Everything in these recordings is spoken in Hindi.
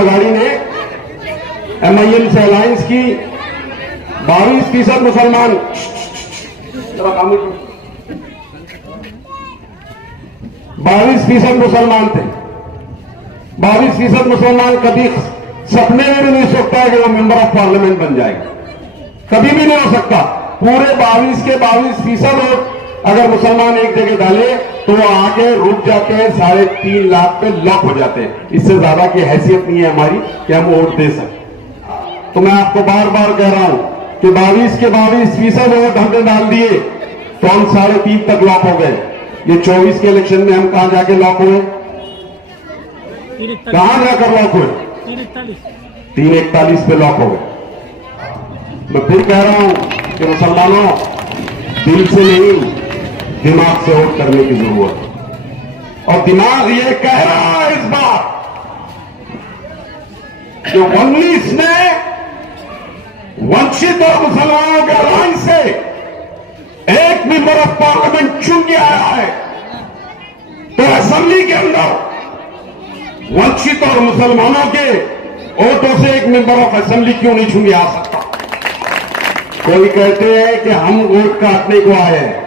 अघाड़ी ने MIM से अलायंस की। 22% मुसलमान 22% मुसलमान थे। 22% मुसलमान कभी सपने में भी नहीं सोचता है कि वो मेंबर ऑफ पार्लियामेंट बन जाएगा, कभी भी नहीं हो सकता। पूरे 22 के 22% वोट अगर मुसलमान एक जगह डाले तो वो आके रुक जाते हैं, 3.5 लाख पे लॉक हो जाते हैं। इससे ज्यादा की हैसियत नहीं है हमारी कि हम वोट दे सकें। तो मैं आपको बार बार कह रहा हूं कि 22 के 22% वोट हमने डाल दिए तो हम 3.5 तक लॉक हो गए। ये 24 के इलेक्शन में हम कहां जाके लॉक हुए, कहां जाकर लॉक हुए? 341 पे लॉक हो गए। मैं फिर कह रहा हूं कि मुसलमानों, दिल से नहीं दिमाग से वोट करने की जरूरत है। और दिमाग ये कह रहा है इस बार कि 19 में वंचित और मुसलमानों के अलायंस से एक मेंबर ऑफ पार्लियामेंट चुन के आया है, तो असेंबली के अंदर वंचित और मुसलमानों के वोटों से एक मेंबर ऑफ असेंबली क्यों नहीं चुन के आ सकता? कोई कहते हैं कि हम वोट काटने को आए हैं।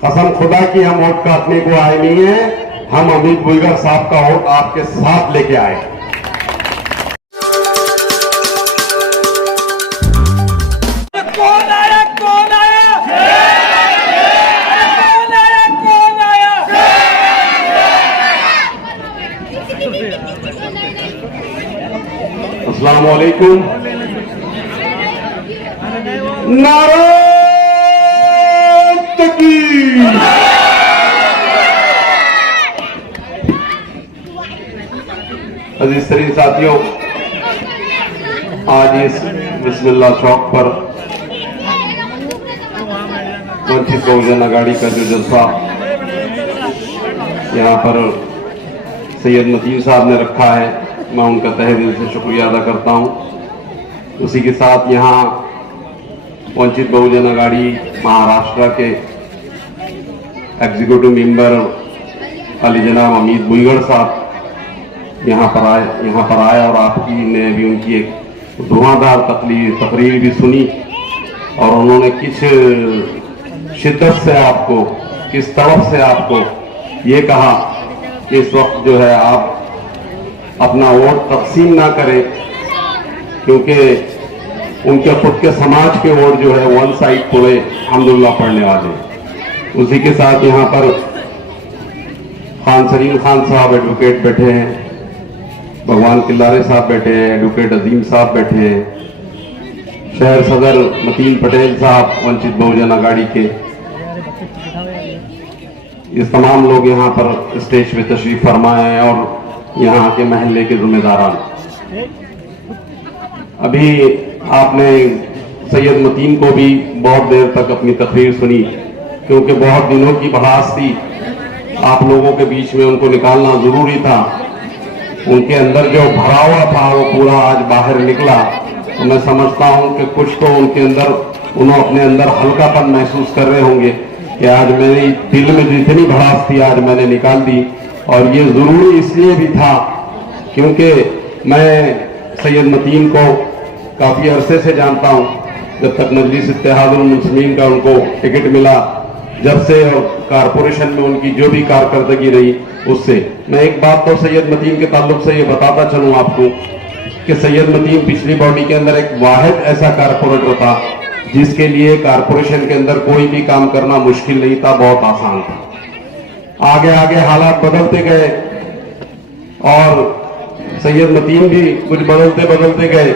कसम खुदा की हम वोट काटने को आए नहीं है, हम अमित बुइगर साहब का वोट आपके साथ लेके आए। कौन आया? कौन आया? कौन आया? कौन आया? अस्सलाम वालेकुम। नारे तकबीर। अजीज तरीन साथियों, आज इस बिस्मिल्लाह चौक पर वंचित बहुजन अघाड़ी का जो जलसा यहाँ पर सैयद मतीन साहब ने रखा है, मैं उनका तहे दिल से शुक्रिया अदा करता हूँ। उसी के साथ यहाँ वंचित बहुजन अघाड़ी महाराष्ट्र के एग्जीक्यूटिव मेंबर अली जनाब अमित बुइगर साहब यहाँ पर आए और आपकी ने भी उनकी एक धुआंधार तकरीर भी सुनी और उन्होंने किस शिद्दत से आपको, किस तरफ से आपको ये कहा कि इस वक्त जो है आप अपना वोट तकसीम ना करें, क्योंकि उनके खुद के समाज के वोट जो है वन साइड पूरे अल्हम्दुलिल्लाह पढ़ने वाले। उसी के साथ यहाँ पर खान सलीम खान साहब एडवोकेट बैठे हैं, भगवान किल्लारे साहब बैठे हैं, एडवोकेट अजीम साहब बैठे हैं, शहर सदर मतीन पटेल साहब वंचित बहुजन अघाड़ी के, ये तमाम लोग यहाँ पर स्टेज पे तशरीफ फरमाए हैं और यहाँ के महल्ले के जिम्मेदारान। अभी आपने सैयद मतीन को भी बहुत देर तक अपनी तकरीर सुनी, क्योंकि बहुत दिनों की भड़ास थी, आप लोगों के बीच में उनको निकालना जरूरी था। उनके अंदर जो भरा हुआ था वो पूरा आज बाहर निकला। तो मैं समझता हूं कि कुछ तो उनके अंदर, उन्होंने अपने अंदर हल्कापन महसूस कर रहे होंगे कि आज मेरे दिल में जितनी भड़ास थी आज मैंने निकाल दी। और ये जरूरी इसलिए भी था क्योंकि मैं सैयद मतीन को काफी अरसे से जानता हूं, जब तक मजलिस इत्तेहादुल मुस्लिमीन का उनको टिकट मिला, जब से कारपोरेशन में उनकी जो भी कारकर्दगी रही उससे। मैं एक बात तो सैयद मतीन के ताल्लुक से ये बताता चलूं आपको कि सैयद मतीन पिछली बॉडी के अंदर एक वाहिद ऐसा कारपोरेटर था जिसके लिए कारपोरेशन के अंदर कोई भी काम करना मुश्किल नहीं था, बहुत आसान था। आगे आगे हालात बदलते गए और सैयद मतीन भी कुछ बदलते गए।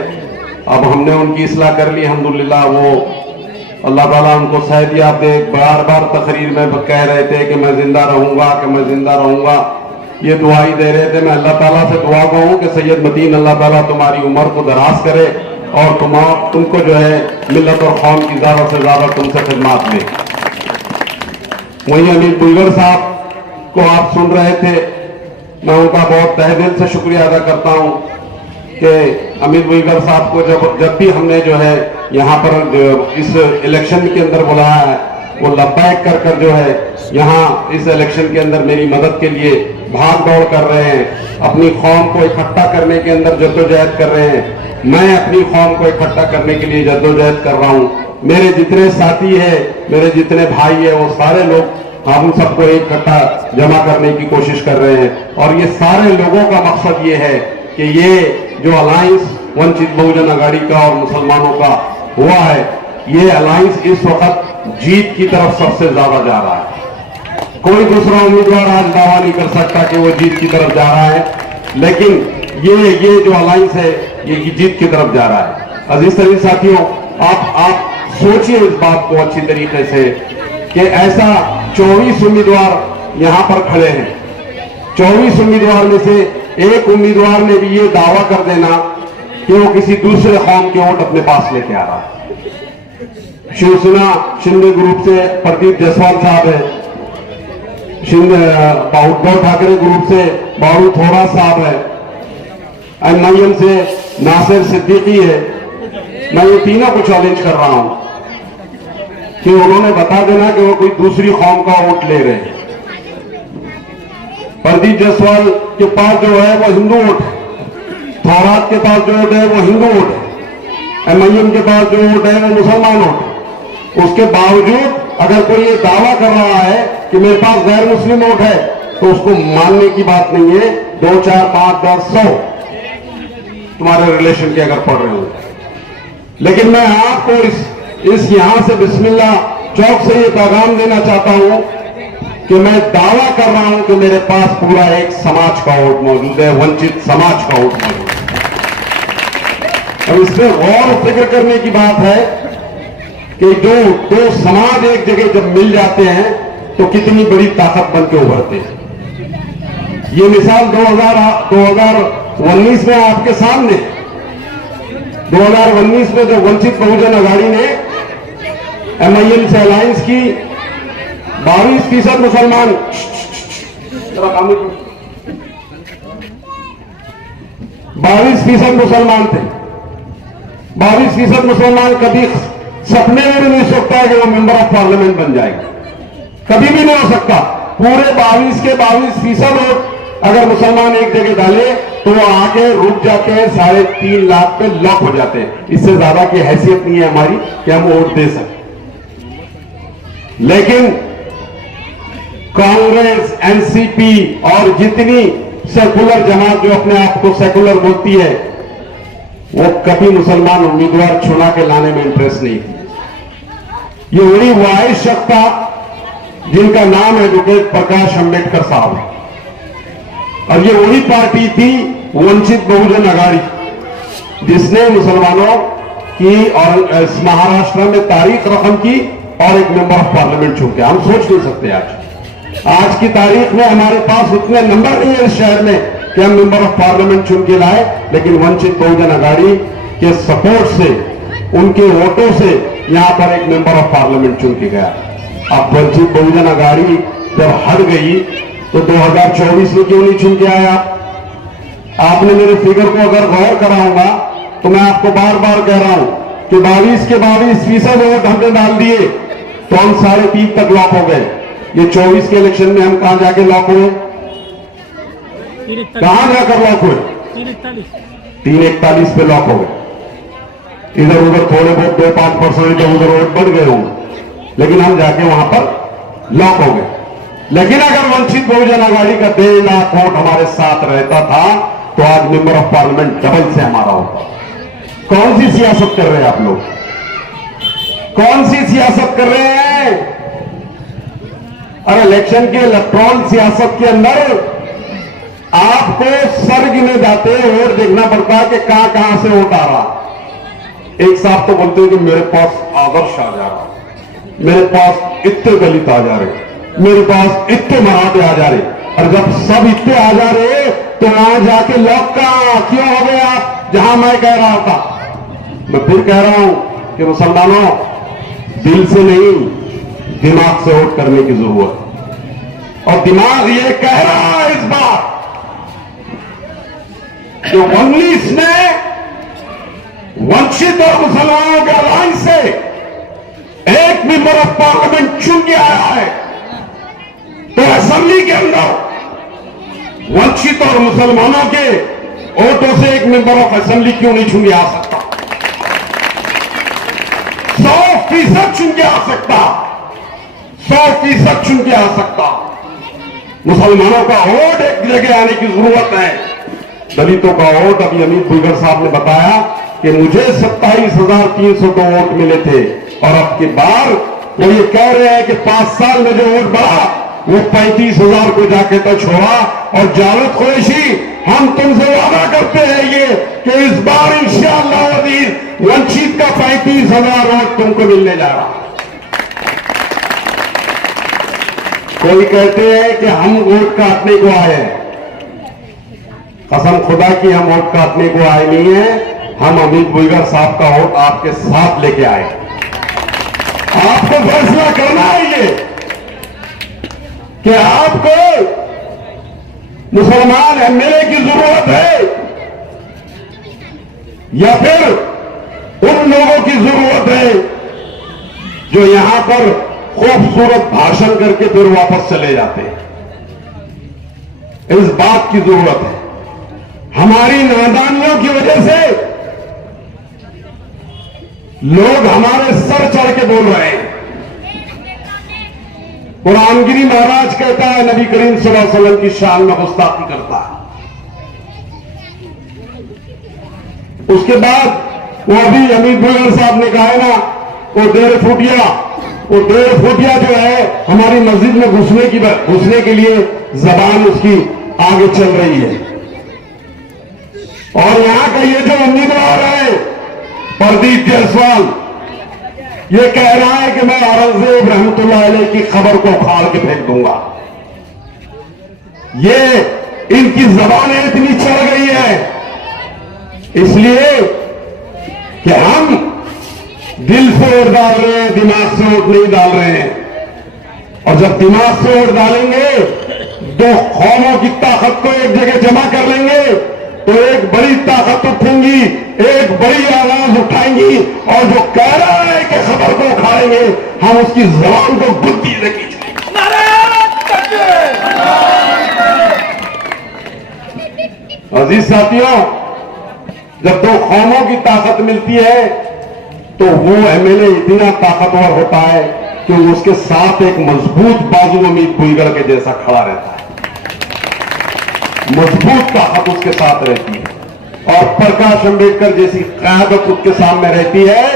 अब हमने उनकी इस्लाह कर ली अल्हम्दुलिल्लाह। वो अल्लाह ताला उनको सेहतियात दे। बार बार तकरीर में कह रहे थे कि मैं जिंदा रहूंगा, ये दुआई दे रहे थे। मैं अल्लाह ताला से दुआ कहूँ कि सैयद मतीन अल्लाह ताला तुम्हारी उम्र को दराज करे और तुमको जो है मिल्लत और कौम की ज्यादा से ज्यादा तुमसे खिदमत दे। वहीं अमित बुइगर साहब को आप सुन रहे थे, मैं उनका बहुत तहे दिल से शुक्रिया अदा करता हूं कि अमित बुइगर साहब को जब भी हमने जो है यहाँ पर इस इलेक्शन के अंदर बुलाया है, वो लब्बैक कर जो है यहाँ इस इलेक्शन के अंदर मेरी मदद के लिए भाग दौड़ कर रहे हैं, अपनी कौम को इकट्ठा करने के अंदर जद्दोजहद कर रहे हैं। मैं अपनी कौम को इकट्ठा करने के लिए जद्दोजहद कर रहा हूं। मेरे जितने साथी है, मेरे जितने भाई है, वो सारे लोग हम सबको इकट्ठा जमा करने की कोशिश कर रहे हैं। और ये सारे लोगों का मकसद ये है कि ये जो अलायंस वंचित बहुजन आघाड़ी का और मुसलमानों का हुआ है, ये अलायंस इस वक्त जीत की तरफ सबसे ज्यादा जा रहा है। कोई दूसरा उम्मीदवार आज दावा नहीं कर सकता कि वो जीत की तरफ जा रहा है, लेकिन ये जो अलायंस है ये जीत की तरफ जा रहा है। अजीज तरीन साथियों, आप सोचिए इस बात को अच्छी तरीके से कि ऐसा 24 उम्मीदवार यहां पर खड़े हैं। 24 उम्मीदवार में से एक उम्मीदवार ने भी ये दावा कर देना कि वो किसी दूसरे कौम के वोट अपने पास लेके आ रहा है। शिवसेना शिंदे ग्रुप से प्रदीप जायसवाल साहब है, उद्धव ठाकरे ग्रुप से बारू थोड़ा साहब है, एमआईएम से नासिर सिद्दीकी है। मैं ये तीनों को चैलेंज कर रहा हूं कि उन्होंने बता देना कि वो कोई दूसरी कौम का वोट ले रहे हैं। प्रदीप जायसवाल के पास जो है वो हिंदू वोट है, थोरात के पास जो वोट है वो हिंदू वोट है, एमआईएम के पास जो वोट है वो मुसलमान वोट है। उसके बावजूद अगर कोई ये दावा कर रहा है कि मेरे पास गैर मुस्लिम वोट है, तो उसको मानने की बात नहीं है। 2, 4, 5, 10, 100 तुम्हारे रिलेशन के अगर पढ़ रहे हो। लेकिन मैं आपको इस यहां से बिस्मिल्लाह चौक से ये पैगाम देना चाहता हूं कि मैं दावा कर रहा हूं कि मेरे पास पूरा एक समाज का वोट मौजूद है, वंचित समाज का वोट मौजूद है। अब इसमें गौर और फिक्र करने की बात है कि जो दो समाज एक जगह जब मिल जाते हैं तो कितनी बड़ी ताकत बन के उभरते हैं। ये मिसाल 2019 में आपके सामने, 2019 में जब वंचित बहुजन आघाड़ी ने एमआईएम से अलायंस की, 22% मुसलमान 22% मुसलमान थे। 22% मुसलमान कभी सपने में भी नहीं सोचता है कि वो मेंबर ऑफ पार्लियामेंट बन जाएगा, कभी भी नहीं हो सकता। पूरे 22 के 22% वोट अगर मुसलमान एक जगह डाले तो वो आगे रुक जाते हैं, 3.5 लाख पे लॉक हो जाते हैं। इससे ज्यादा की हैसियत नहीं है हमारी कि हम वोट दे सकें। लेकिन कांग्रेस, एनसीपी और जितनी सेकुलर जमात जो अपने आप को सेकुलर बोलती है, वो कभी मुसलमान उम्मीदवार चुना के लाने में इंटरेस्ट नहीं थी। ये वही वाहिद शख्स था जिनका नाम एडवोकेट प्रकाश अंबेडकर साहब है, और ये वही पार्टी थी वंचित बहुजन आघाड़ी जिसने मुसलमानों की और महाराष्ट्र में तारीख रकम की और एक मेंबर ऑफ पार्लियामेंट चुन के। हम सोच नहीं सकते आज की तारीख में हमारे पास उतने नंबर नहीं है इस शहर में कि हम मेंबर ऑफ पार्लियामेंट चुन के लाए, लेकिन वंचित बहुजन आघाड़ी के सपोर्ट से, उनके वोटों से यहां पर एक मेंबर ऑफ पार्लियामेंट चुन के गया। अब वंचित बहुजन आघाड़ी जब हट गई तो 2024 में क्यों नहीं चुन के आया? आपने मेरे फिगर को अगर गौर कराऊंगा तो मैं आपको बार बार कह रहा हूं कि 22 के 22% वोट हमने डाल दिए तो हम 3.5 तक लॉक हो गए। ये 24 के इलेक्शन में हम कहां जाके लॉक हुए? कहां जाकर लॉक हुए? 341 पे लॉक हो गए। इधर उधर थोड़े बहुत 2-5% इधर उधर वोट बढ़ गए होंगे, लेकिन हम जाके वहां पर लॉक हो गए। लेकिन अगर वंचित बहुजन आघाड़ी का 1.5 लाख वोट हमारे साथ रहता था तो आज मेंबर ऑफ पार्लियामेंट डबल से हमारा होता। कौन सी सियासत कर रहे हैं आप लोग? कौन सी सियासत कर रहे हैं? अरे इलेक्शन के इलेक्ट्रॉन सियासत के अंदर आपको सर गिने जाते वोट देखना पड़ता है कि कहां से वोट आ रहा। एक साहब तो बोलते हैं कि मेरे पास आदर्श आ जा रहा, मेरे पास इतने दलित आ जा रहे, मेरे पास इतने मराठे आ जा रहे। और जब सब इतने आ जा रहे तो वहां जाके लॉक का क्यों हो गए आप? जहां मैं कह रहा था, मैं फिर कह रहा हूं कि मुसलमानों, दिल से नहीं दिमाग से वोट करने की जरूरत है। और दिमाग ये कह रहा है इस बार कि 19 में वंचित और मुसलमानों के अलायंस से एक मेंबर ऑफ पार्लियामेंट चुन के आया है, तो असेंबली के अंदर वंचित और मुसलमानों के वोटों से एक मेंबर ऑफ असेंबली क्यों नहीं चुन के आ सकता? 100% चुन के आ सकता, 100% चुन के आ सकता। मुसलमानों का वोट एक जगह आने की जरूरत है। दलितों का वोट, अभी अमित भुइगड़ साहब ने बताया कि मुझे 27,302 वोट मिले थे, और अब की बार वो ये कह रहे हैं कि 5 साल में जो वोट बढ़ा वो 35,000 को जाके तो छोड़ा। और जावेद कुरैशी, हम तुमसे वादा करते हैं ये कि इस बार इंशाअल्लाह अजीज वंचित का 35,000 वोट तुमको मिलने जा रहा। कोई कहते हैं कि हम वोट काटने को आए हैं। कसम खुदा की हम वोट काटने को आए नहीं है, हम अमित भुइगड़ साहब का वोट आपके साथ लेके आए। आपको फैसला करना है ये कि आपको मुसलमान एमएलए की जरूरत है या फिर उन लोगों की जरूरत है जो यहां पर खूबसूरत भाषण करके फिर वापस चले जाते हैं। इस बात की जरूरत है। हमारी नादानियों की वजह से लोग हमारे सर चढ़ के बोल रहे हैं। कुरानगिरी महाराज कहता है नबी करीम सल्लल्लाहु अलैहि वसल्लम की शान में गुस्ताखी करता है। उसके बाद वो अभी अमित भुइगड़ साहब ने कहा है ना, वो 1.5 फुटिया जो है हमारी मस्जिद में घुसने के लिए जबान उसकी आगे चल रही है। और यहां का ये जो उम्मीदवार है प्रदीप जायसवाल, ये कह रहा है कि मैं औरंगजेब रहमतुल्लाह अलैह की खबर को उखाड़ के फेंक दूंगा। ये इनकी जबानें इतनी चढ़ गई है इसलिए कि हम दिल से वोट डाल रहे हैं, दिमाग से वोट नहीं डाल रहे हैं। और जब दिमाग से वोट डालेंगे, 2 कौमों की ताकत को एक जगह जमा कर लेंगे तो एक बड़ी ताकत उठेंगी, एक बड़ी आवाज उठाएंगी, और जो कह रहा है कि खबर को उखाड़ेंगे, हम उसकी जबान को बुद्धि से खींचेंगे। अजीज साथियों, जब 2 कौमों की ताकत मिलती है तो वो एमएलए इतना ताकतवर होता है कि उसके साथ एक मजबूत बाजू अमित भुइगड़ के जैसा खड़ा रहता है। मजबूत ताकत उसके साथ रहती है और प्रकाश अंबेडकर जैसी क़यादत उसके सामने रहती है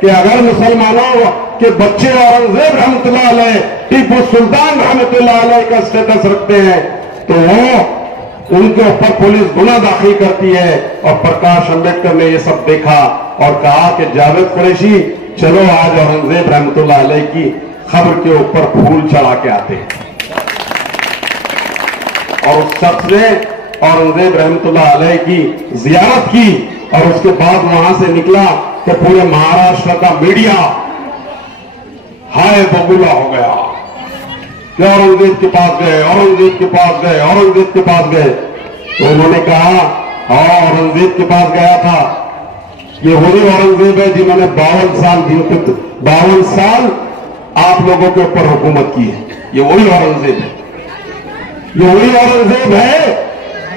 कि अगर मुसलमानों के बच्चे औरंगजेब रहमतुल्लाह अलैह, टीपू सुल्तान रहमतुल्लाह अलैह का स्टेटस रखते हैं तो वो उनके ऊपर पुलिस गुना दाखिल करती है। और प्रकाश अंबेडकर ने ये सब देखा और कहा कि जावेद कुरैशी, चलो आज औरंगजेब रहमतुल्लाह अलैह की खबर के ऊपर फूल चढ़ा के आते हैं। और उस शख्स ने औरंगजेब रहमतुल्लाह अलैह की जियारत की और उसके बाद वहां से निकला कि पूरे महाराष्ट्र का मीडिया हाय बबूला हो गया कि औरंगजेब के पास गए, औरंगजेब के पास गए, औरंगजेब के पास गए। तो उन्होंने कहा, हाँ औरंगजेब के पास गया था, ये वही औरंगजेब है जिन्होंने 52 साल आप लोगों के ऊपर हुकूमत की है। ये वही औरंगजेब है, ये वही औरंगजेब है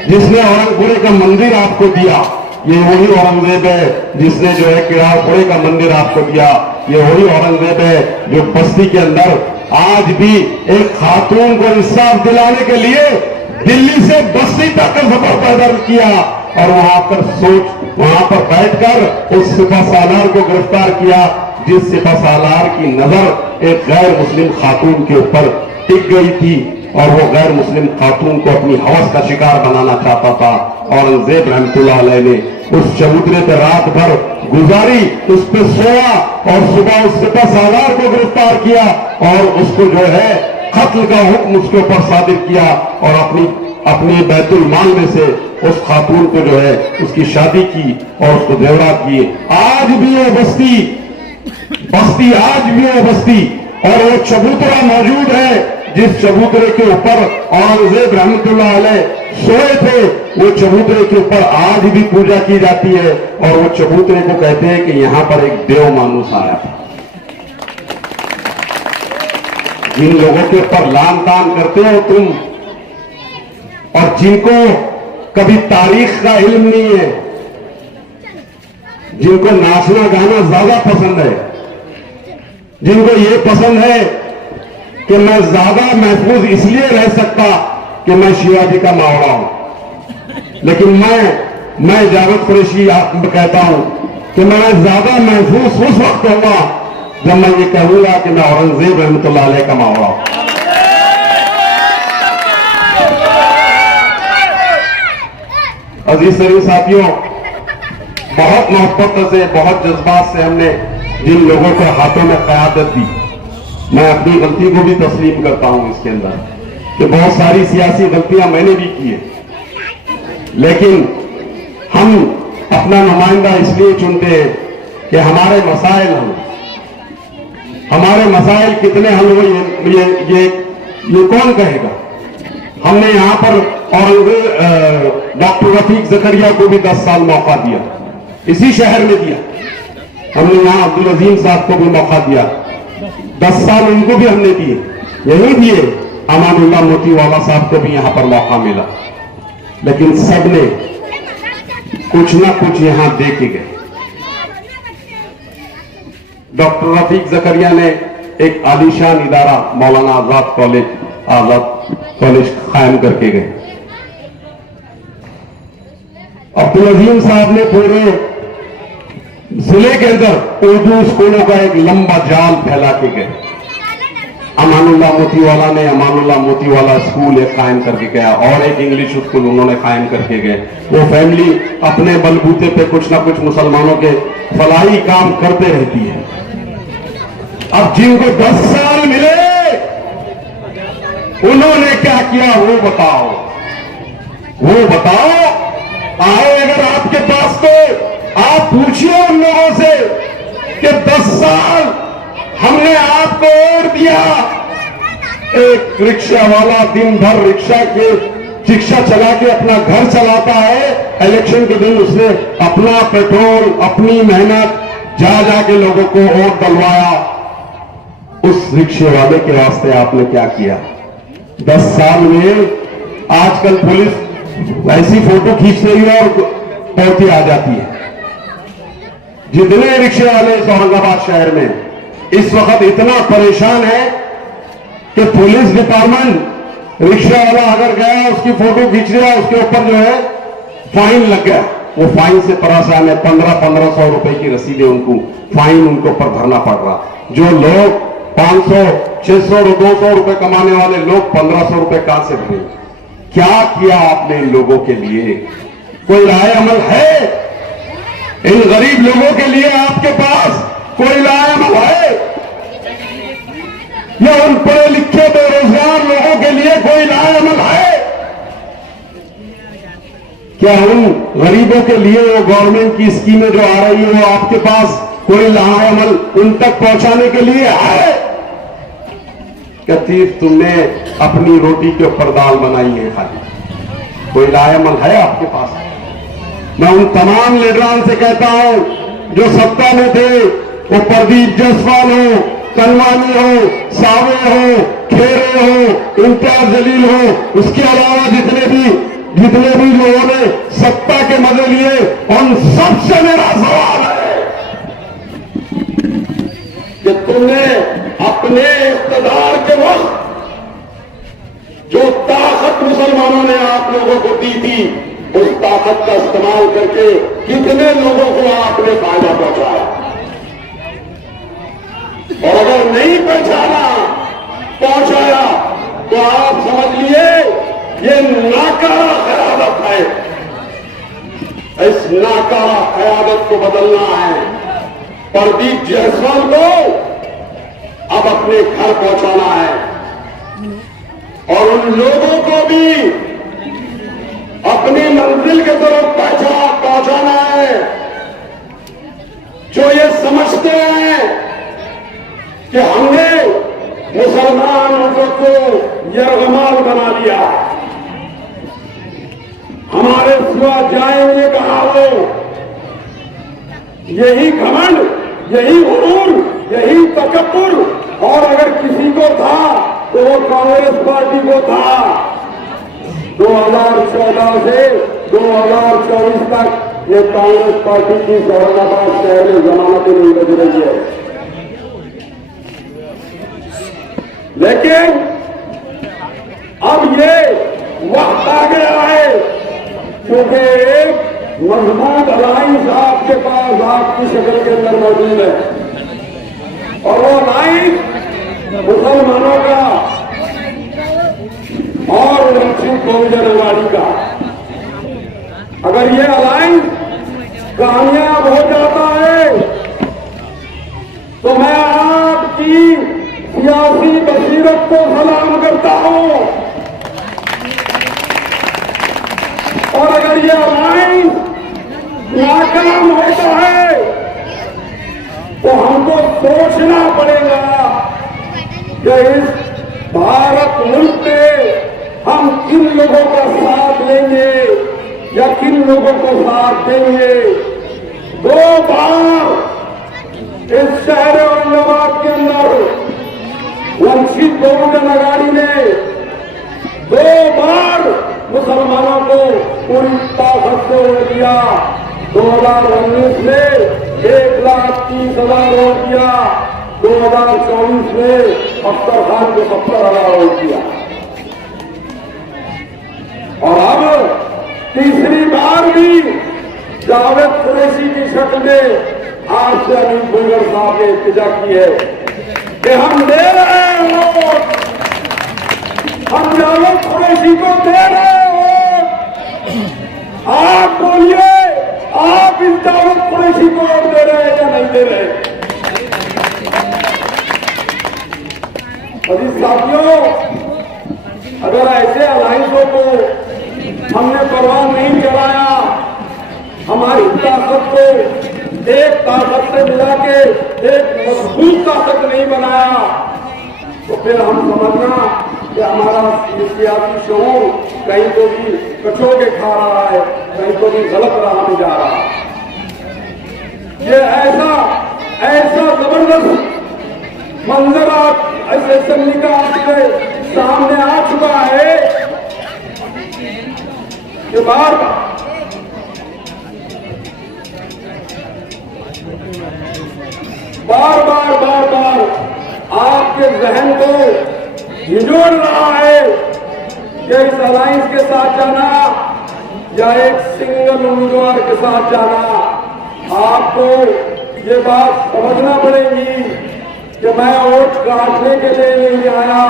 जिसने औरंगपुरे का मंदिर आपको दिया। ये वही औरंगजेब है जिसने जो है किराड़पुरे का मंदिर आपको दिया। ये वही औरंगजेब है जो बस्ती के अंदर आज भी एक खातून को इंसाफ दिलाने के लिए दिल्ली से बस्ती तक का सफर पैदल किया और वहां पर बैठकर उस सिपहसालार को गिरफ्तार किया जिस सिपहसालार की नजर एक गैर मुस्लिम खातून के ऊपर टिक गई थी और वो गैर मुस्लिम खातून को अपनी हवस का शिकार बनाना चाहता था। औरंगजेब रहमतुल्लाह अलैह ने उस चबूतरे पर रात भर गुजारी, उस पर सोया और सुबह उस सिपहसालार को गिरफ्तार किया और उसको जो है कत्ल का हुक्म उसके ऊपर सादिर किया और अपनी बैतुल माल में से उस खातून को जो है उसकी शादी की और उसको जेवरात किए। आज भी वो बस्ती आज भी वो बस्ती और वो चबूतरा मौजूद है जिस चबूतरे के ऊपर औरंगजेब रहमतुल्लाह अलैह सोए थे। वो चबूतरे के ऊपर आज भी पूजा की जाती है और वो चबूतरे को कहते हैं कि यहां पर एक देव मानुस आया था। जिन लोगों के ऊपर लान तान करते हो तुम, और जिनको कभी तारीख का इल्म नहीं है, जिनको नाचना गाना ज्यादा पसंद है, जिनको ये पसंद है कि मैं ज्यादा महफूज इसलिए रह सकता कि मैं शिवाजी का मावड़ा हूं, लेकिन मैं जावेद कुरैशी आपको कहता हूं कि मैं ज्यादा महफूज उस वक्त होगा जब मैं ये कहूंगा कि मैं औरंगजेब रहमतुल्लाह अलैह का मावड़ा हूं। अजीज सभी साथियों, बहुत मोहब्बत से, बहुत जज्बात से हमने जिन लोगों को हाथों में क़यादत दी, मैं अपनी गलती को भी तस्लीम करता हूं इसके अंदर कि बहुत सारी सियासी गलतियां मैंने भी की है, लेकिन हम अपना नुमाइंदा इसलिए चुनते हैं कि हमारे मसाइल कितने हल हुए ये कौन कहेगा। हमने यहां पर औरंगजेब डॉक्टर रफीक जकरिया को भी 10 साल मौका दिया, इसी शहर में दिया। हमने यहां अब्दुल अजीम साहब को भी मौका दिया, 10 साल उनको भी हमने दिए, यही दिए। अमानुल्लाह मोतीवाला साहब को भी यहां पर मौका मिला, लेकिन सबने कुछ ना कुछ यहां दे के गए। डॉक्टर रफीक जकरिया ने एक आलीशान इदारा मौलाना आजाद कॉलेज कायम करके गए। अब्दुल अजीम साहब ने पूरे जिले के अंदर उर्दू स्कूलों का एक लंबा जाल फैला के गए। अमानुल्लाह मोतीवाला ने अमानुल्लाह मोतीवाला स्कूल एक कायम करके गया और एक इंग्लिश स्कूल उन्होंने कायम करके गए। वो फैमिली अपने बलबूते पे कुछ ना कुछ मुसलमानों के फलाही काम करते रहती है। अब जिनको 10 साल मिले उन्होंने क्या किया वो बताओ। आए अगर आपके पास तो आप पूछिए उन लोगों से कि 10 साल हमने आपको और दिया। एक रिक्शा वाला दिन भर रिक्शा चला के अपना घर चलाता है, इलेक्शन के दिन उसने अपना पेट्रोल अपनी मेहनत जाके लोगों को वोट डलवाया। उस रिक्शे वाले के वास्ते आपने क्या किया? 10 साल में आजकल पुलिस ऐसी फोटो खींच रही है और पहुंची आ जाती है। जितने रिक्शे वाले इस औरंगाबाद शहर में इस वक्त इतना परेशान है कि पुलिस डिपार्टमेंट रिक्शा वाला अगर गया उसकी फोटो खींच रहा, उसके ऊपर जो है फाइन लग गया। वो फाइन से परेशान है, 1500 रुपए की रसीदें उनको फाइन उनको पर भरना पड़ रहा। जो लोग 500, 600 और 200 रुपए कमाने वाले लोग 1500 रुपए कहां से भरे? क्या किया आपने इन लोगों के लिए? कोई राय अमल है इन गरीब लोगों के लिए? आपके पास कोई राय अमल है या उन पढ़े लिखे बेरोजगार लोगों के लिए कोई राय अमल है? क्या उन गरीबों के लिए वो गवर्नमेंट की स्कीमें जो आ रही है वो आपके पास कोई राय अमल उन तक पहुंचाने के लिए है? कतीफ तुमने अपनी रोटी के ऊपर दाल बनाई है खाली, कोई राय अमल है आपके पास? मैं उन तमाम लीडरान से कहता हूं जो सत्ता में थे, वो प्रदीप जायसवाल हो, कनवानी हो, सावे हो, खेरे हो, इम्तियाज जलील हो, उसके अलावा जितने भी लोगों ने सत्ता के मजे लिए, उन सबसे मेरा सवाल है कि तुमने अपने इख्तियार के वक्त जो ताकत मुसलमानों ने आप लोगों को दी थी, उस ताकत का इस्तेमाल करके कितने लोगों को आपने फायदा पहुंचाया? और अगर नहीं पहुंचाया तो आप समझ लिए ये नाकारा क़यादत है। इस नाकारा क़यादत को बदलना है। प्रदीप जायसवाल को अब अपने घर पहुंचाना है और उन लोगों को भी अपनी मंजिल की तरफ पहुंचाना है जो ये समझते हैं कि हमने मुसलमान उम्मत को यरगमाल बना लिया, हमारे सिवा जाएंगे कहां वो। यही घमंड, यही गुरूर, यही तकब्बुर और अगर किसी को था तो वो कांग्रेस पार्टी को था। 2014 से 2024 तक ये कांग्रेस पार्टी की औरंगाबाद शहर में जमानतें नहीं बज रही है। लेकिन अब ये वक्त आ गया है, क्योंकि एक मजबूत अलायंस आपके पास आपकी शक्ल के अंदर मौजूद है, और वो अलायंस मुसलमानों का और वंचित बहुजन अघाड़ी का। अगर ये अलायंस कामयाब हो जाता है तो मैं आपकी सियासी बसीरत को सलाम करता हूं, और अगर ये अलायंस नाकाम होता है तो हमको सोचना पड़ेगा कि इस भारत मुल्क में हम किन लोगों का साथ लेंगे या किन लोगों को साथ देंगे। 2 बार इस शहर औरंगाबाद के अंदर वंचित बहुजन अघाड़ी ने 2 बार मुसलमानों को पूरी ताकत से वोट दिया। 2019 में 1,30,000 वोट दिया, 2024 में अख्तर खान को 70,000 वोट दिया, और अब तीसरी बार भी जावेद कुरैशी की शक्ल में आज से अनिल बुलगड़ साहब ने इल्तिजा की है कि हम दे रहे हैं वोट, हम जावेद कुरैशी को दे रहे हैं वोट। आप बोलिए, आप इस जावेद कुरैशी को वोट दे रहे हैं या नहीं दे रहे? अजीज साथियों, अगर ऐसे अलायंसों को हमने परवाह नहीं कराया, हमारी ताकत को एक ताकत से मिला के एक मजबूत ताकत नहीं बनाया, तो फिर हम समझना कि हमारा सियासी शऊर कहीं तो भी कचोगे खा रहा है, कहीं तो भी गलत राह में जा रहा है। ये ऐसा जबरदस्त मंजर आप ऐसे असेंबली का आपके सामने आ चुका है कि बार बार आपके जहन को हिजोड़ रहा है कि इस अलायंस के साथ जाना या एक सिंगल उम्मीदवार के साथ जाना। आपको ये बात समझना पड़ेगी कि मैं वोट काटने के लिए नहीं आया,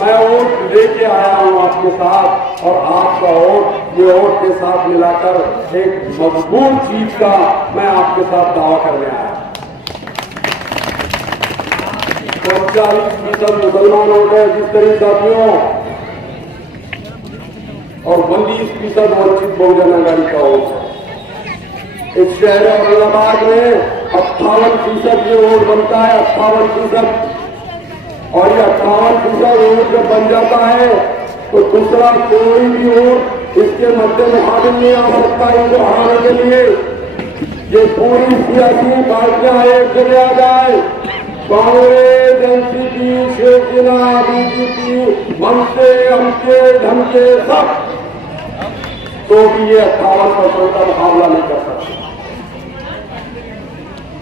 मैं वोट लेके आया हूं आपके साथ, और आपका वोट ये वोट के साथ मिलाकर एक मजबूत जीत का मैं आपके साथ दावा करने आया। 40% मुसलमान वोट है जिस तरीके साथियों, और 22% वंचित बहुजन अघाड़ी का वोट है। इस शहर औरंगाबाद में 58% ये वोट बनता है, 58%, और ये 58% वोट जब बन जाता है तो दूसरा कोई भी वोट इसके मध्य मुकाबले नहीं आ सकता इनको हराने के लिए। ये पूरी सियासी पार्टियां एक जगह आ जाए, कांग्रेस, एनसीपी, शिवसेना, बीजेपी, मनसे, हमके धमके सब, तो भी ये 58% का मुकाबला नहीं कर सकते।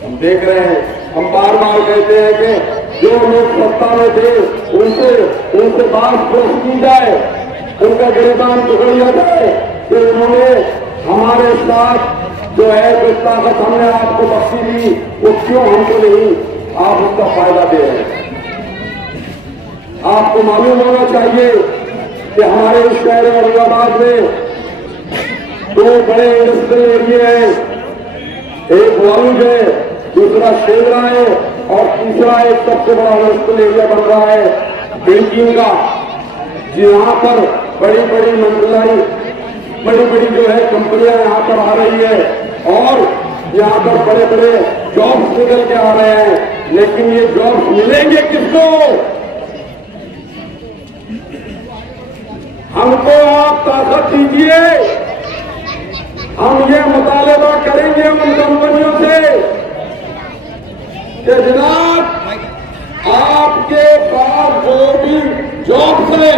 हम देख रहे हैं, हम बार बार कहते हैं कि जो लोग सत्ता में थे उनसे बात पेश की जाए, उनका गिरफ्तार पकड़ जाए, फिर उन्होंने हमारे साथ जो है जो ताकत हमने आपको बख्शी दी वो क्यों हमको नहीं आप उसका फायदा दे रहे हैं। आपको मालूम होना चाहिए कि हमारे इस शहर औरंगाबाद में 2 बड़े इंडस्ट्रियल एरिया हैं, एक वालुज है, दूसरा शेवरा है, और तीसरा एक सबसे बड़ा इंडस्ट्रियल एरिया बन रहा है बेल्जियम का, जहां पर बड़ी बड़ी मंजिलाई बड़ी बड़ी जो है कंपनियां यहां पर आ रही है, और यहां पर बड़े बड़े जॉब्स निकल के आ रहे हैं। लेकिन ये जॉब्स मिलेंगे किसको? हमको आप ताकत दीजिए, हम ये मुतालबा करेंगे उन कंपनियों से कि जनाब आपके पास जो भी जॉब्स है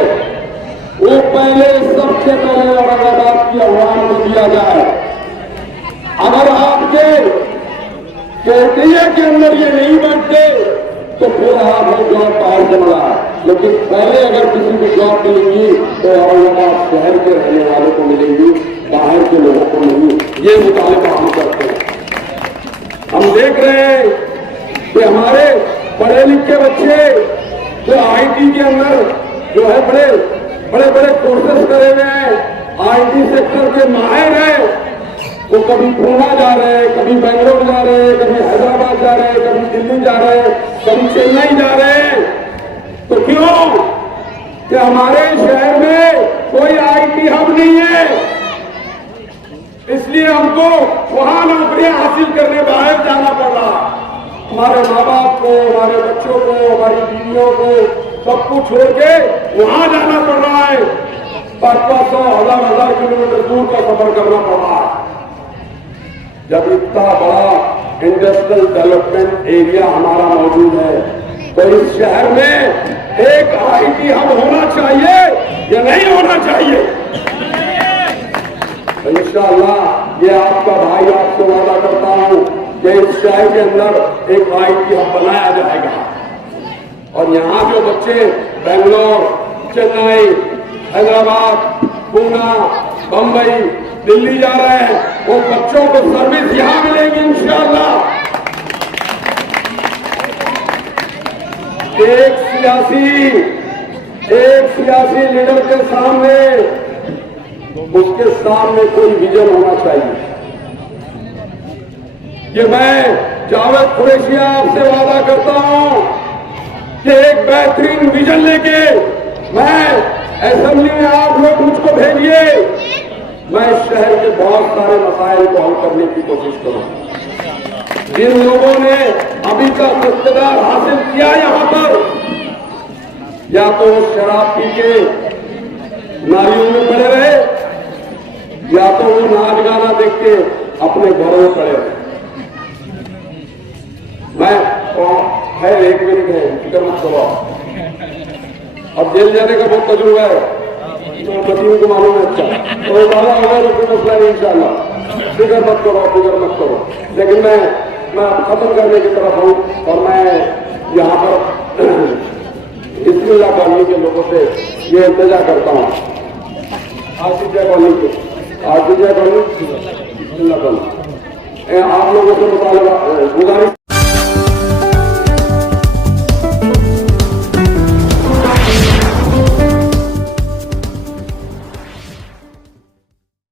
वो पहले सब सबसे पहले औरंगाबाद की आह्वान को दिया जाए। अगर आपके कैटेरिया के अंदर ये नहीं बैठते तो फिर आपको जॉब बाहर से मिला, लेकिन पहले अगर किसी को जॉब मिलेगी तो औरंगाबाद शहर के रहने वालों को मिलेगी, बाहर के लोगों को नहीं। ये मुतालिबा हम करते हैं। हम देख रहे हैं कि हमारे पढ़े लिखे बच्चे जो आईटी के अंदर जो है बड़े बड़े कोर्सेस करे हुए हैं, आईटी सेक्टर के माहिर हैं, वो कभी पूना जा रहे हैं, कभी बेंगलोर जा रहे हैं, कभी हैदराबाद जा रहे हैं, कभी दिल्ली जा रहे हैं, कभी चेन्नई जा रहे हैं। तो क्यों कि हमारे शहर में कोई आईटी हब नहीं है, इसलिए हमको वहां नौकरियां हासिल करने बाहर जाना पड़ रहा। हमारे माँ बाप को, हमारे बच्चों को, हमारी बीवियों को सबको छोड़ के वहां जाना पड़ रहा है। 500 हजार किलोमीटर दूर का सफर करना पड़ रहा है। जब इतना बड़ा इंडस्ट्रियल डेवलपमेंट एरिया हमारा मौजूद है तो इस शहर में एक आईटी हब होना चाहिए या नहीं होना चाहिए? इंशाअल्लाह ये आपका भाई आपसे वादा करता हूं कि इस शहर के अंदर एक आईटी हब बनाया जाएगा और यहाँ जो बच्चे बेंगलोर, चेन्नई, हैदराबाद, पूना, बंबई, दिल्ली जा रहे हैं, वो बच्चों को सर्विस यहां मिलेगी इंशाअल्लाह। एक सियासी लीडर के सामने, उसके सामने कोई विजन होना चाहिए। ये मैं जावेद कुरैशिया आपसे वादा करता हूं कि एक बेहतरीन विजन लेके मैं असेंबली में आप लोग मुझको भेजिए, मैं शहर के बहुत सारे मसाइल को हल करने की कोशिश करूं। जिन लोगों ने अभी तक इख्तियार हासिल किया यहाँ पर, या तो वो शराब पी के नालियों में पड़े रहे या तो वो नाच गाना देख के अपने घरों में पड़े रहे। मैं है 1 मिनट है, फिक्र मत करो। अब जेल जाने का बहुत तजुर्बा है तो मतीन को मालूम है। अच्छा तो ज्यादा होगा तो कोई मसला नहीं इंशाअल्लाह, फिक्र मत करो। लेकिन मैं खत्म करने की तरफ हूँ और मैं यहाँ पर बिस्मिल्लाह कॉलोनी के लोगों से ये इंतजा करता हूँ। आसिफिया कॉलोनी बिस्मिल्लाह कॉलोनी आप लोगों से गुजारिश